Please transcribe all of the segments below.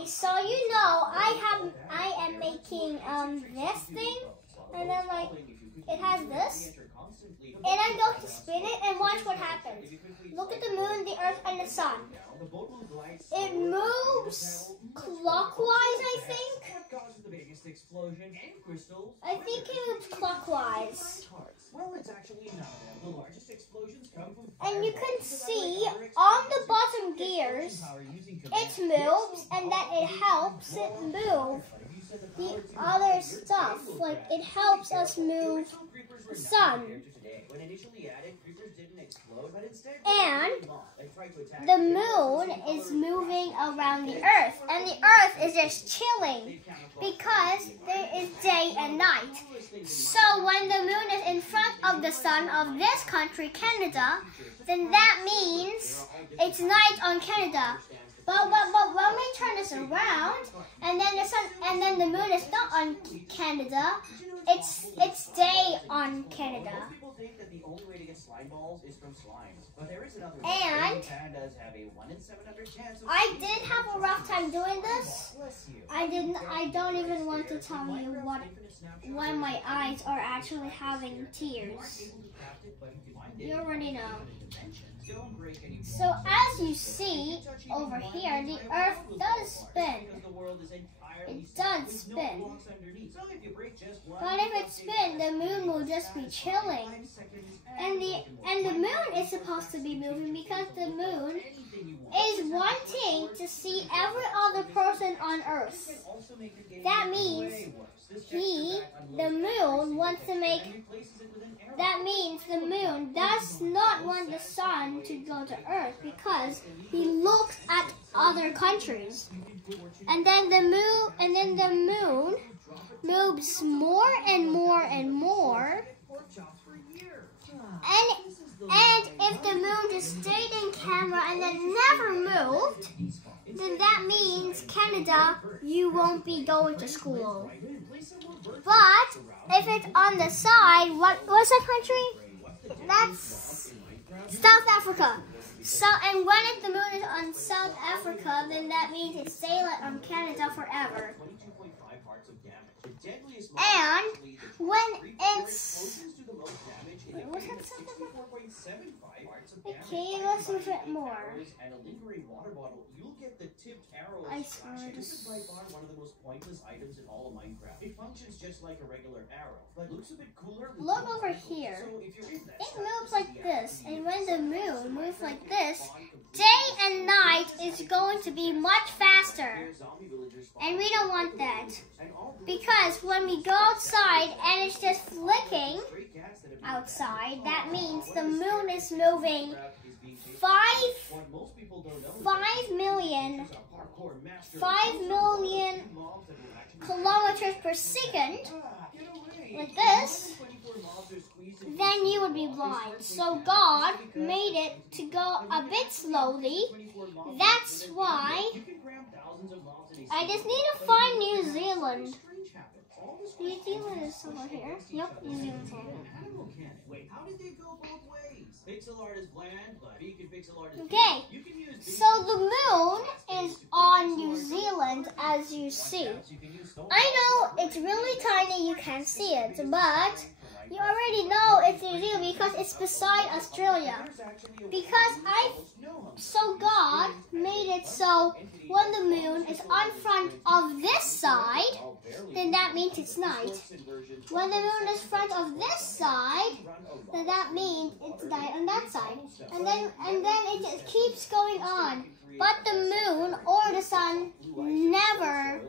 Okay, so you know I am making this thing, and then like it has this, and I'm going to spin it and watch what happens. Look at the moon, the earth, and the sun. It moves clockwise, I think. I think it moves clockwise. And you can see on the bottom gears, it moves, and then it helps it move the other stuff. Like it helps us move the sun. And the moon is moving around the earth, and the earth is just chilling because there is day and night. So when the moon is in front of the sun of this country, Canada, then that means it's night on Canada. But when we turn this around, and then the sun, and then the moon is not on Canada, it's day on Canada. And I did have a rough time doing this. I don't even want to tell you why my eyes are actually having tears. You already know. So as you see over here, the earth does spin. It does spin. But if it spins, the moon will just be chilling. And the moon is supposed to be moving because the moon is wanting to see every other person on earth. That means the moon wants to make. That means the moon does not want the sun to go to Earth because he looks at other countries. And then the moon moves more and more and more. And if the moon just stayed in camera and then never moved, then that means Canada, you won't be going to school. But if it's on the side, what's that country? That's South Africa. So, and when the moon is on South Africa, then that means it's daylight on Canada forever. And when it's... Wait, what's that South Africa? Okay, let's move it more. I swear this. By far one of the most pointless items in all of Minecraft. It functions just like a regular arrow, but looks a bit cooler. Look over here. It moves like this, and when the moon moves like this, day and night is going to be much faster. And we don't want that. Because when we go outside and it's just flicking outside, that means the moon is moving 5 million kilometers per second, like this, then you would be blind. So God made it to go a bit slowly. That's why I just need to find New Zealand. New Zealand is somewhere here. Yep, New Zealand's somewhere here. Wait, how did they go both ways? Pixel art is bland, but pixel art is okay, so the moon is on New Zealand, as you see. I know it's really tiny, you can't see it, but you already know it's New Zealand because it's beside Australia. So God made it so when the moon is on front of this side, then that means it's night. When the moon is front of this side, then that means it's night on that side. And then it just keeps going on. But the moon or the sun never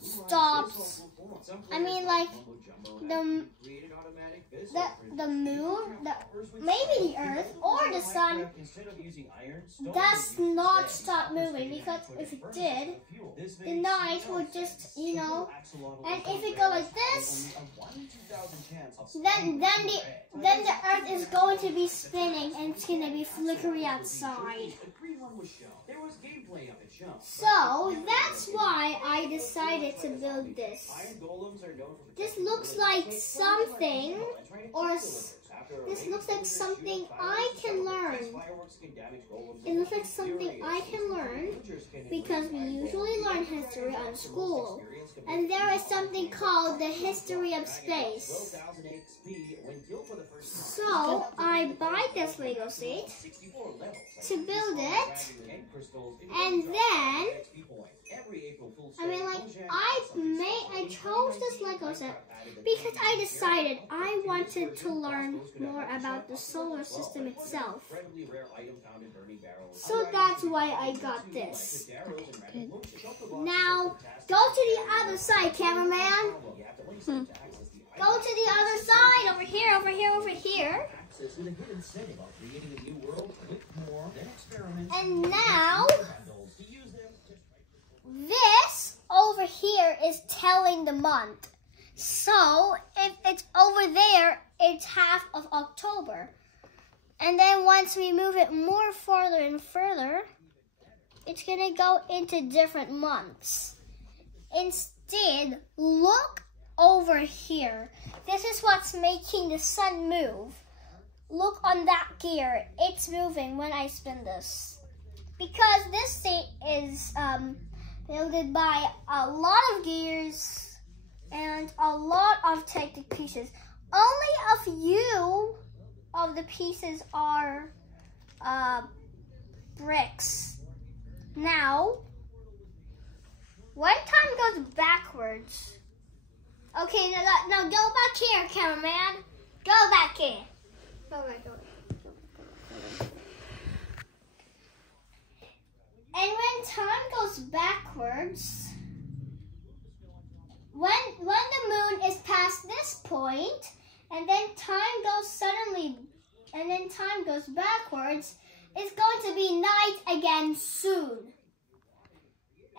stops. I mean, like the moon, maybe the earth or the sun does not stop moving, because if it did, the night would just, you know, and if it go like this, then the earth is going to be spinning and it's going to be flickery outside. So that's why I decided to build this. This looks like something, this looks like something I can learn. It looks like something I can learn because we usually learn history on school. And there is something called the history of space. So I buy this Lego set to build it, and then I chose this Lego set because I decided I wanted to learn more about the solar system itself. So that's why I got this. Now, go to the other side, cameraman. Go to the other side, over here, over here, over here. And now, this over here is telling the month. So, if it's over there, it's half of October. And then once we move it more further and further, it's going to go into different months. Instead, look over here. This is what's making the sun move. Look on that gear. It's moving when I spin this. Because this state is built by a lot of gears and a lot of Technic pieces. Only a few of the pieces are bricks. Now, when time goes backwards, okay, now go back here, cameraman. Go back here. Go back. And when time goes backwards, when the moon is past this point, and then time goes backwards, it's going to be night again soon.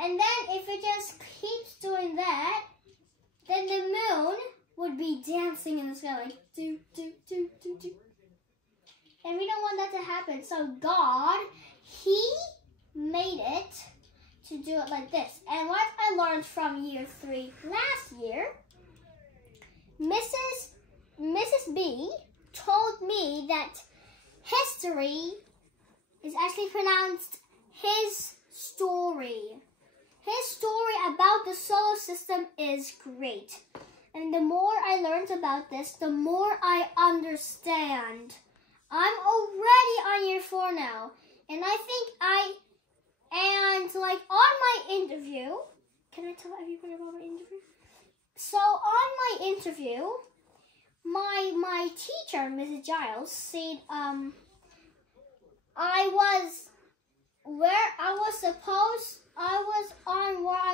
And then if it just keeps doing that, then the moon would be dancing in the sky like do do do do do. And we don't want that to happen. So God, He made it to do it like this. And what I learned from year 3 last year, Mrs. B told me that history is actually pronounced his story. His story about the solar system is great. And the more I learned about this, the more I understand. I'm already on year 4 now. And I think like on my interview, can I tell everybody about my interview? So on my interview, my teacher, Mrs. Giles, said I was where I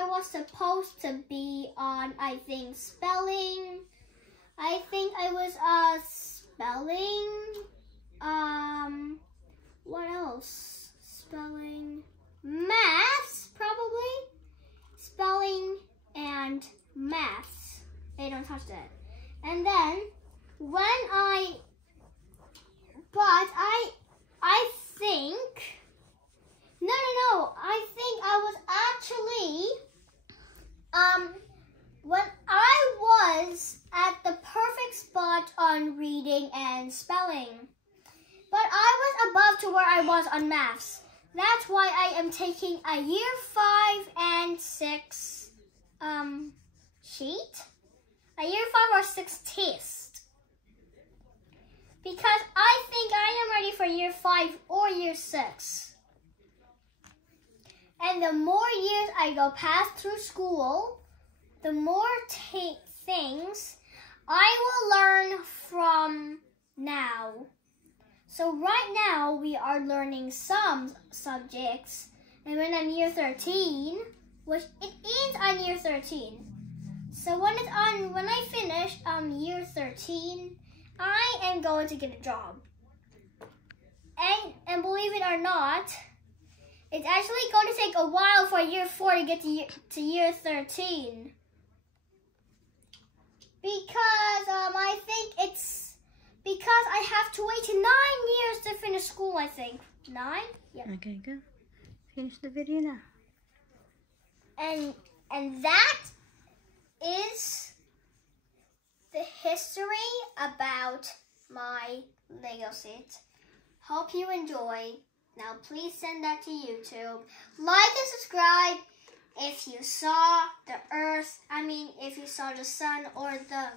was supposed to be on, I think, spelling. I think I was spelling. What else? Spelling, maths, probably. Spelling and maths. They don't touch that. And then I think. No. I think I was actually, when I was at the perfect spot on reading and spelling. But I was above to where I was on maths. That's why I am taking a year 5 and 6 sheet. A year 5 or 6 test. Because I think I am ready for year 5 or year 6. And the more years I go past through school, the more things I will learn from now. So right now we are learning some subjects, and when I'm year 13, which it is on year 13. So when I finish year 13, I am going to get a job. And believe it or not, it's actually going to take a while for year 4 to get to year 13. Because I think it's because I have to wait 9 years to finish school, I think. 9? Yeah. Okay, go. Finish the video now. And that is the history about my Lego set. Hope you enjoy. Now please send that to YouTube. Like and subscribe if you saw the Earth, if you saw the sun or the